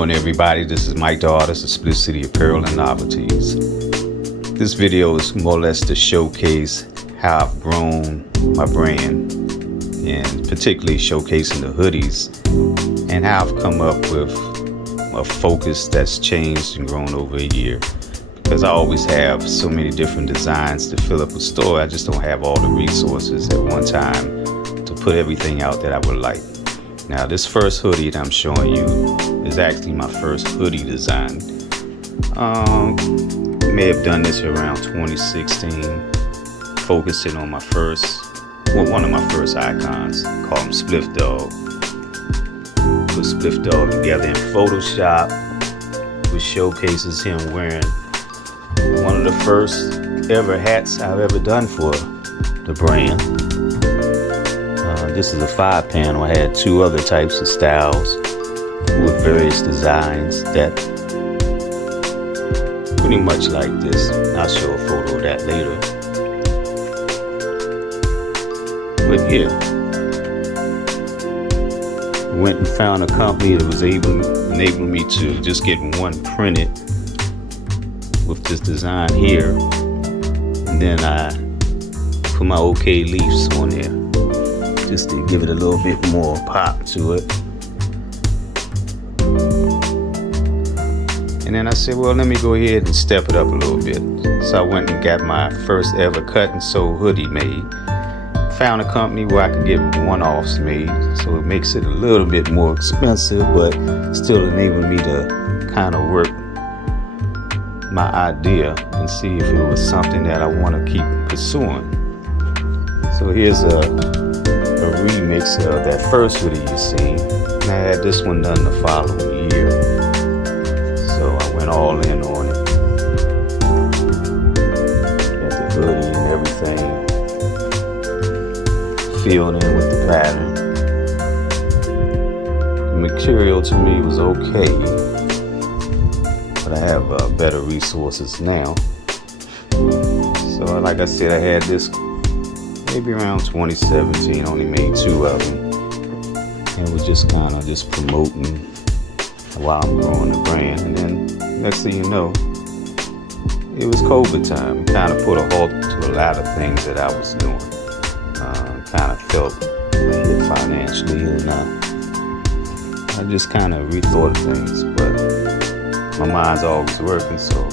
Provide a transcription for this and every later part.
morning, everybody. This is Mike the Artist of Splif City Apparel and Novelties. This video is more or less to showcase how I've grown my brand, and particularly showcasing the hoodies and how I've come up with a focus that's changed and grown over a year. Because I always have so many different designs to fill up a store, I just don't have all the resources at one time to put everything out that I would like. Now, this first hoodie that I'm showing you is actually my first hoodie design. May have done this around 2016, focusing on one of my first icons, called him Splif Dog. Put Splif Dog together in Photoshop, which showcases him wearing one of the first ever hats I've ever done for the brand. This is a 5-panel. I had 2 other types of styles with various designs that pretty much like this. I'll show a photo of that later. But yeah, went and found a company that was enabling me to just get one printed with this design here, and then I put my OK leaves on there just to give it a little bit more pop to it. And then I said, well, let me go ahead and step it up a little bit. So I went and got my first ever cut and sew hoodie made. Found a company where I could get one-offs made, so it makes it a little bit more expensive, but still enable me to kind of work my idea and see if it was something that I want to keep pursuing. So here's a remix of that first hoodie you seen. And I had this one done the following year, so I went all in on it. Got the hoodie and everything filled in with the pattern. The material to me was okay, but I have better resources now. So like I said, I had this maybe around 2017, only made 2 of them, and was just kind of just promoting while I'm growing the brand. And then next thing you know, it was COVID time. It kind of put a halt to a lot of things that I was doing. Kind of felt hit financially, and I just kind of rethought things, but my mind's always working, so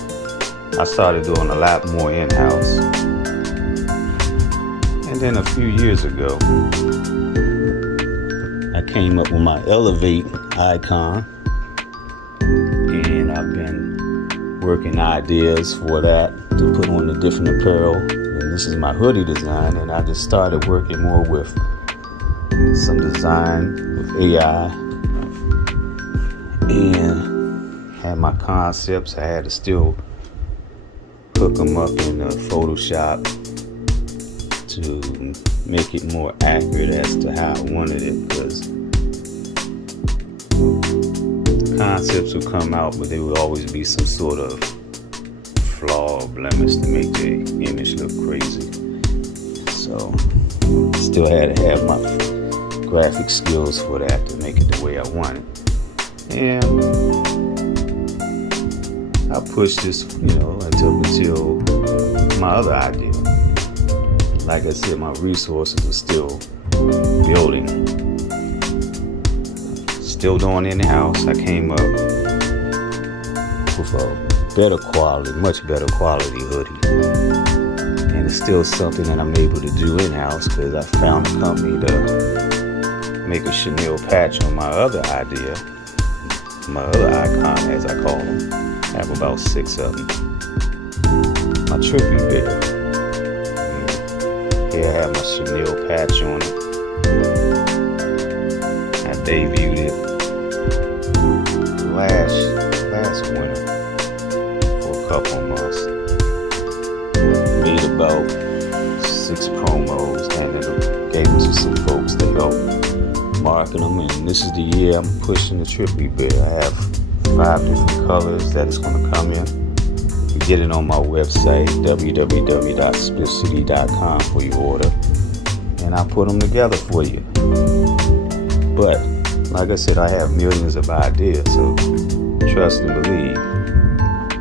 I started doing a lot more in-house. And then a few years ago, I came up with my Elevate icon, and I've been working ideas for that to put on the different apparel. And this is my hoodie design, and I just started working more with some design with AI, and had my concepts. I had to still hook them up in Photoshop to make it more accurate as to how I wanted it, because the concepts would come out, but there would always be some sort of flaw or blemish to make the image look crazy. So still had to have my graphic skills for that to make it the way I wanted. And I pushed this, until my other idea. Like I said, my resources are still building. Still doing in-house. I came up with a better quality, much better quality hoodie. And it's still something that I'm able to do in-house, because I found a company to make a chenille patch on my other idea. My other icon, as I call them. I have about 6 of them. My trippy bear. Here I have my chenille patch on it. I debuted it last winter for a couple of months. Made about 6 promos, handed them, gave them to some folks to help market them, and this is the year I'm pushing the trippy bear. I have 5 different colors that it's going to come in. You get it on my website, www.splifcity.com, for your order, and I'll put them together for you. But Like I said, I have millions of ideas, so trust and believe.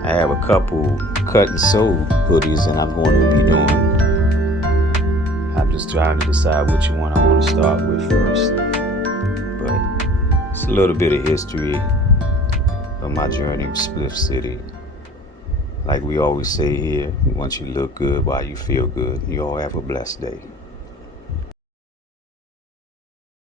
I have a couple cut and sew hoodies and I'm going to be doing. I'm just trying to decide which one I want to start with first. But it's a little bit of history of my journey with Splif City. Like we always say here, once you look good while you feel good, you all have a blessed day.